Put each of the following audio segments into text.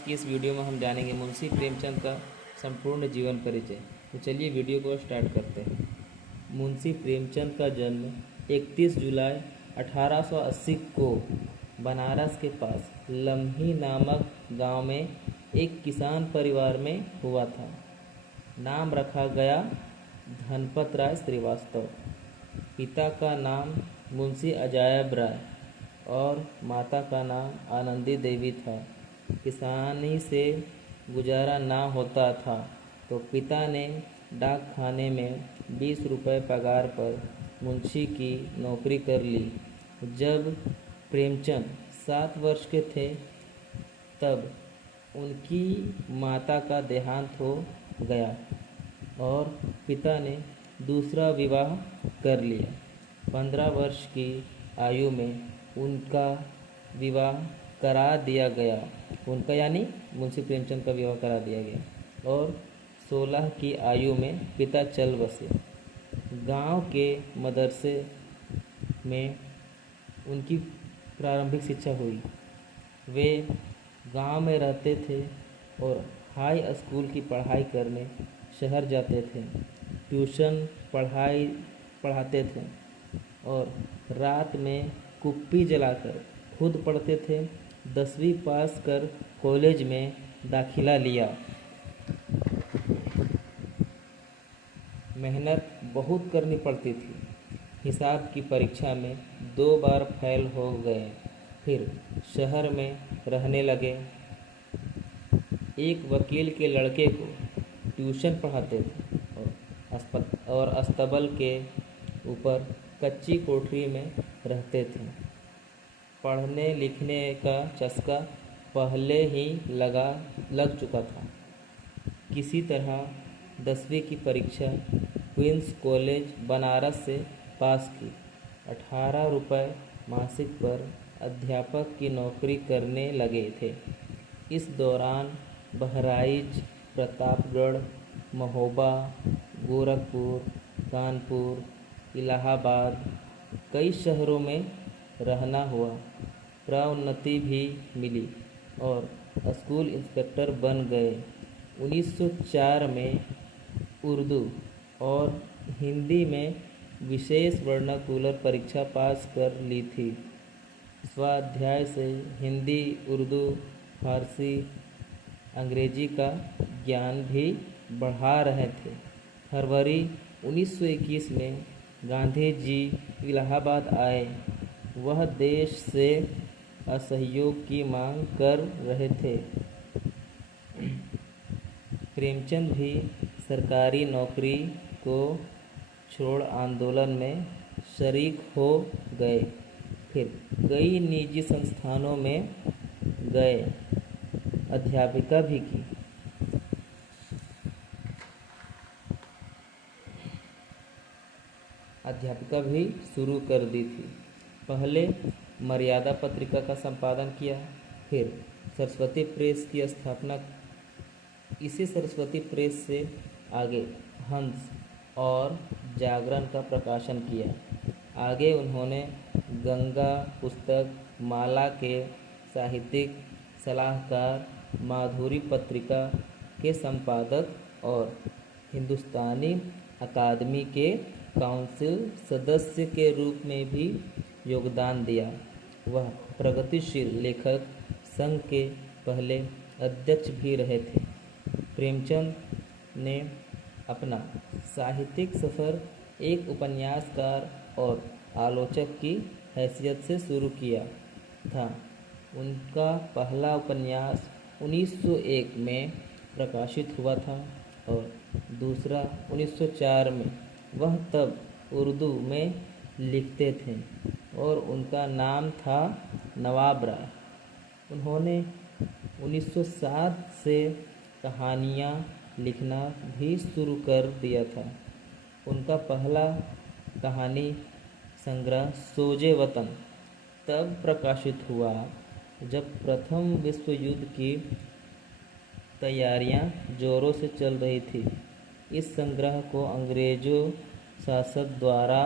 आज की इस वीडियो में हम जानेंगे मुंशी प्रेमचंद का संपूर्ण जीवन परिचय। तो चलिए वीडियो को स्टार्ट करते हैं। मुंशी प्रेमचंद का जन्म 31 जुलाई 1880 को बनारस के पास लम्ही नामक गांव में एक किसान परिवार में हुआ था। नाम रखा गया धनपत राय श्रीवास्तव। पिता का नाम मुंशी अजायब राय और माता का नाम आनंदी देवी था। किसानी से गुजारा ना होता था तो पिता ने डाक खाने में 20 रुपये पगार पर मुंशी की नौकरी कर ली। जब प्रेमचंद 7 वर्ष के थे तब उनकी माता का देहांत हो गया और पिता ने दूसरा विवाह कर लिया। 15 वर्ष की आयु में उनका विवाह करा दिया गया। उनका यानी मुंशी प्रेमचंद का विवाह करा दिया गया और 16 की आयु में पिता चल बसे। गांव के मदरसे में उनकी प्रारंभिक शिक्षा हुई। वे गांव में रहते थे और हाई स्कूल की पढ़ाई करने शहर जाते थे। ट्यूशन पढ़ाते थे और रात में कुप्पी जलाकर खुद पढ़ते थे। 10वीं पास कर कॉलेज में दाखिला लिया। मेहनत बहुत करनी पड़ती थी। हिसाब की परीक्षा में 2 बार फेल हो गए। फिर शहर में रहने लगे। एक वकील के लड़के को ट्यूशन पढ़ाते थे और अस्तबल के ऊपर कच्ची कोठरी में रहते थे। पढ़ने लिखने का चस्का पहले ही लग चुका था। किसी तरह 10वीं की परीक्षा क्वींस कॉलेज बनारस से पास की। 18 रुपये मासिक पर अध्यापक की नौकरी करने लगे थे। इस दौरान बहराइच, प्रतापगढ़, महोबा, गोरखपुर, कानपुर, इलाहाबाद कई शहरों में रहना हुआ। प्रोन्नति भी मिली और स्कूल इंस्पेक्टर बन गए। 1904 में उर्दू और हिंदी में विशेष वर्नाकुलर परीक्षा पास कर ली थी। स्वाध्याय से हिंदी, उर्दू, फारसी, अंग्रेजी का ज्ञान भी बढ़ा रहे थे। फरवरी 1921 में गांधी जी इलाहाबाद आए। वह देश से असहयोग की मांग कर रहे थे। प्रेमचंद भी सरकारी नौकरी को छोड़ आंदोलन में शरीक हो गए। फिर कई निजी संस्थानों में गए। अध्यापिका भी की। अध्यापिका भी शुरू कर दी थी। पहले मर्यादा पत्रिका का संपादन किया, फिर सरस्वती प्रेस की स्थापना। इसी सरस्वती प्रेस से आगे हंस और जागरण का प्रकाशन किया। आगे उन्होंने गंगा पुस्तक माला के साहित्यिक सलाहकार, माधुरी पत्रिका के संपादक और हिंदुस्तानी अकादमी के काउंसिल सदस्य के रूप में भी योगदान दिया। वह प्रगतिशील लेखक संघ के पहले अध्यक्ष भी रहे थे। प्रेमचंद ने अपना साहित्यिक सफ़र एक उपन्यासकार और आलोचक की हैसियत से शुरू किया था। उनका पहला उपन्यास 1901 में प्रकाशित हुआ था और दूसरा 1904 में। वह तब उर्दू में लिखते थे और उनका नाम था नवाब राय। उन्होंने 1907 से कहानियाँ लिखना भी शुरू कर दिया था। उनका पहला कहानी संग्रह सोजे वतन तब प्रकाशित हुआ जब प्रथम विश्व युद्ध की तैयारियां जोरों से चल रही थी। इस संग्रह को अंग्रेजों शासक द्वारा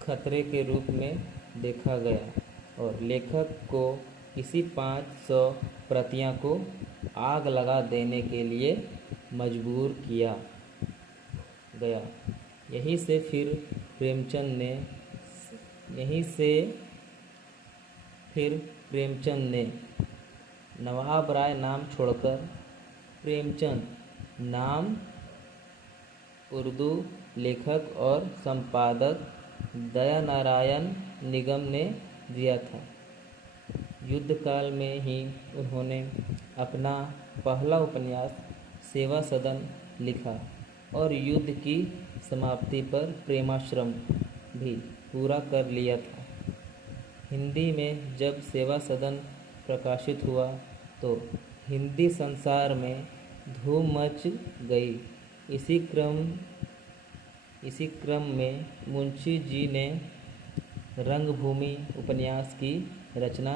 खतरे के रूप में देखा गया। और लेखक को किसी 500 प्रतियां को आग लगा देने के लिए मजबूर किया गया। यहीं से फिर प्रेमचंद ने नवाब राय नाम छोड़कर प्रेमचंद नाम उर्दू लेखक और संपादक दयानारायण निगम ने दिया था। युद्ध काल में ही उन्होंने अपना पहला उपन्यास सेवा सदन लिखा और युद्ध की समाप्ति पर प्रेमाश्रम भी पूरा कर लिया था। हिंदी में जब सेवा सदन प्रकाशित हुआ तो हिंदी संसार में धूम मच गई। इसी क्रम में मुंशी जी ने रंगभूमि उपन्यास की रचना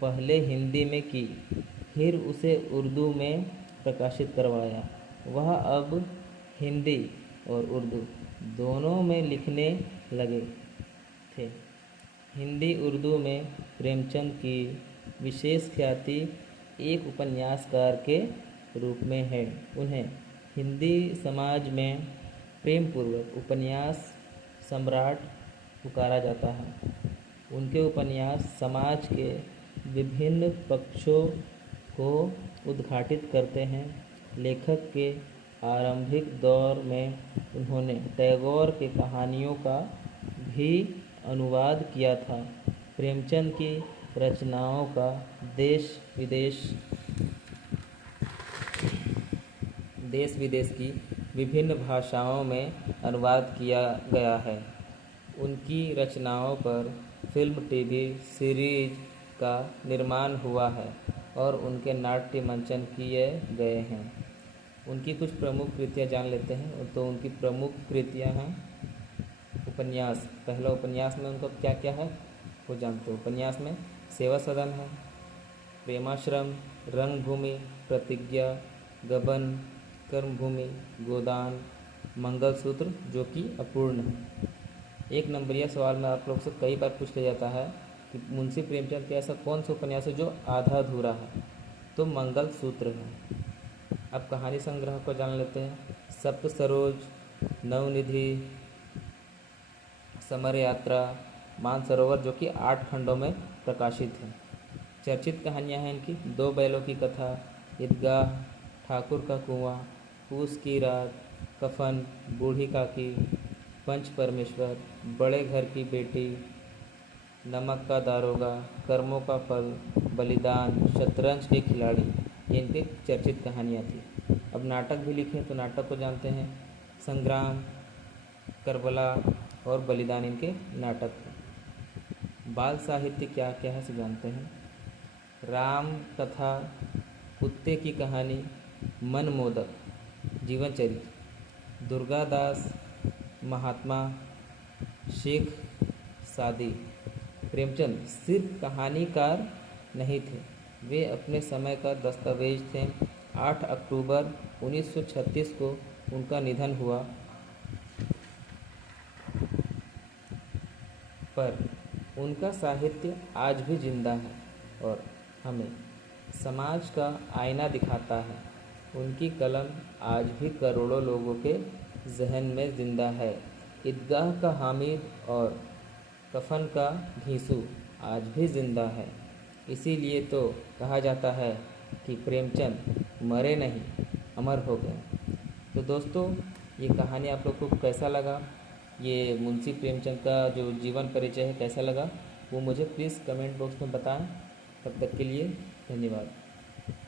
पहले हिंदी में की, फिर उसे उर्दू में प्रकाशित करवाया। वह अब हिंदी और उर्दू दोनों में लिखने लगे थे। हिंदी उर्दू में प्रेमचंद की विशेष ख्याति एक उपन्यासकार के रूप में है। उन्हें हिंदी समाज में प्रेमपूर्वक उपन्यास सम्राट पुकारा जाता है। उनके उपन्यास समाज के विभिन्न पक्षों को उद्घाटित करते हैं। लेखक के आरंभिक दौर में उन्होंने टैगोर के कहानियों का भी अनुवाद किया था। प्रेमचंद की रचनाओं का देश विदेश की विभिन्न भाषाओं में अनुवाद किया गया है। उनकी रचनाओं पर फिल्म, टीवी सीरीज का निर्माण हुआ है और उनके नाट्य मंचन किए गए हैं। उनकी कुछ प्रमुख कृतियाँ जान लेते हैं। तो उनकी प्रमुख कृतियाँ हैं उपन्यास। पहला उपन्यास में उनका क्या क्या है वो जानते हो। उपन्यास में सेवा सदन है, प्रेमाश्रम, रंगभूमि, प्रतिज्ञा, गबन, कर्मभूमि, गोदान, मंगलसूत्र जो कि अपूर्ण है। एक नंबरिया सवाल में आप लोग से कई बार पूछ लिया जाता है कि मुंशी प्रेमचंद का ऐसा कौन सा उपन्यास है जो आधा अधूरा है, तो मंगलसूत्र है। अब कहानी संग्रह को जान लेते हैं। सप्त सरोज, नवनिधि, समर यात्रा, मानसरोवर जो कि 8 खंडों में प्रकाशित है। चर्चित कहानियाँ हैं इनकी। 2 बैलों की कथा, ईदगाह, ठाकुर का कुआं, पूस की रात, कफन, बूढ़ी काकी, पंच परमेश्वर, बड़े घर की बेटी, नमक का दारोगा, कर्मों का फल, बलिदान, शतरंज के खिलाड़ी, ये इनकी चर्चित कहानियाँ थी। अब नाटक भी लिखे तो नाटक को जानते हैं। संग्राम, करबला और बलिदान इनके नाटक थे। बाल साहित्य क्या क्या है से जानते हैं। राम कथा, कुत्ते की कहानी, मनमोदक, जीवन चरित्र, दुर्गादास, महात्मा, शेख सादी। प्रेमचंद सिर्फ कहानीकार नहीं थे, वे अपने समय का दस्तावेज थे। 8 अक्टूबर 1936 को उनका निधन हुआ, पर उनका साहित्य आज भी जिंदा है और हमें समाज का आईना दिखाता है। उनकी कलम आज भी करोड़ों लोगों के जहन में जिंदा है। ईदगाह का हामिद और कफन का घीसू आज भी जिंदा है। इसीलिए तो कहा जाता है कि प्रेमचंद मरे नहीं, अमर हो गए। तो दोस्तों, ये कहानी आप लोग को कैसा लगा, ये मुंशी प्रेमचंद का जो जीवन परिचय है कैसा लगा, वो मुझे प्लीज़ कमेंट बॉक्स में बताएं। तब तक के लिए धन्यवाद।